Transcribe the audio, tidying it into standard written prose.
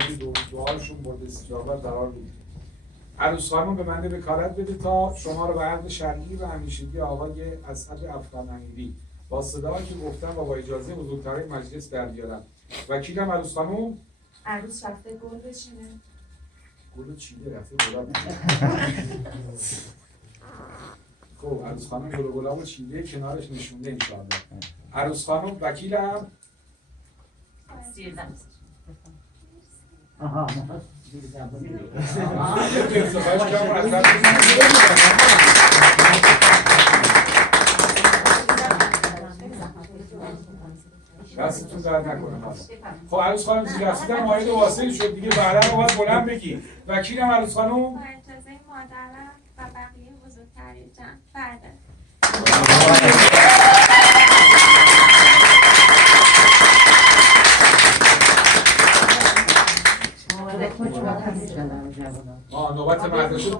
انشاءالله که دعاشون مورد استجابت قرار بگیره. عروس خانم به بنده وکالت بده تا شما رو به عقد شرعی و همیشگی آقای اسعد افغان‌امیری با صدایی که گفتم و با اجازه بزرگترین مجلس در بیارم. وکیلم عروس خانم. عروس رفته گل بچینه. گل چیده رفته گل خب عروس خانم گلابو چیده کنارش نشونده انشاءالله. عروس خانم وکیلم. آها دستتون درد نکنه. خب عروس خانم زیر رسیدن مایل واصل شد دیگه، بعدا رو باید بلند بگی. وکیلم عروس خانم. با اجازه مادرم و بقیه بزرگترین جمع فرده. نوبت مدرسه